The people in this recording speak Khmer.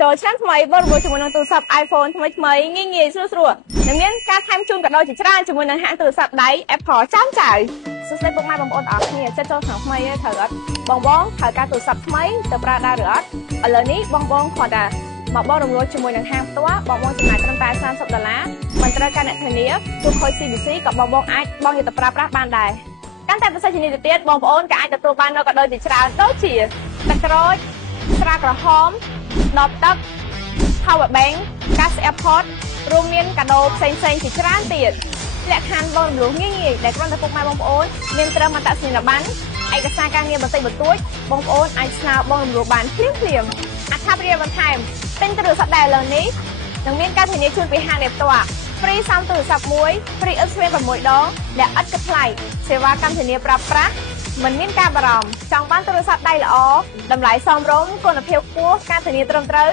ចូលឆ្នាំថ្មីបរិបូរជាមួយនឹងទូរស័ព្ទ iPhone ថ្មីងាយស្រួលនឹងមានការថែមជូនកាដូជាច្រើនជាមួយនឹងហាងទូរស័ព្ទដៃ Apple ចាំចៅសួស្តីពុកម៉ែបងប្អូនទាំងអស់គ្នាចិត្តចូលឆ្នាំថ្មីហើយត្រូវអត់បងត្រូវការទូរស័ព្ទថ្មីទៅប្រើដែរឬអត់ឥឡូវនេះបងគ្រាន់តែមកបរិបូរជាមួយនឹងហាងផ្ទាល់បងចំណាយត្រឹមតែ$30មិនត្រូវការអ្នកធានាទោះខូច CBC ក៏បងអាចបងយកទៅប្រើប្រាស់បានដែរកាន់តែពិសេសជាងនេះទៅទៀតបងប្អូនក៏អាចទទួលបាននៅកាដូជាច្រើនដូចជាទឹកក្រូចស្រាក្រហមដបទឹក Power Bank កាស AirPods រួមមានកាដូផ្សេងជាច្រើនទៀតលក្ខខណ្ឌបងរំលោះងាយដែលគ្រាន់តែពុកម៉ែបងប្អូនមានត្រឹមអត្តសញ្ញាណប័ណ្ណឯកសារការងារបន្តិចបន្តួចបងប្អូនអាចស្នើបងរំលោះបានភ្លាមអត្ថប្រយោជន៍បន្ថែមទិញទូរស័ព្ទដែលឥឡូវនេះនឹងមានការធានាជូនពីហាងនេះផ្ទាល់ហ្វ្រីសាំទូរស័ព្ទមួយហ្វ្រីអឹកស្វេន6ដងដែលឥតគិតថ្លៃសេវាកម្មធានាប្រើប្រាស់មិនមានការបារម្ភចង់បានទូរស័ព្ទដៃល្អតម្លៃសមរម្យគុណភាពខ្ពស់ការធានាត្រឹមត្រូវ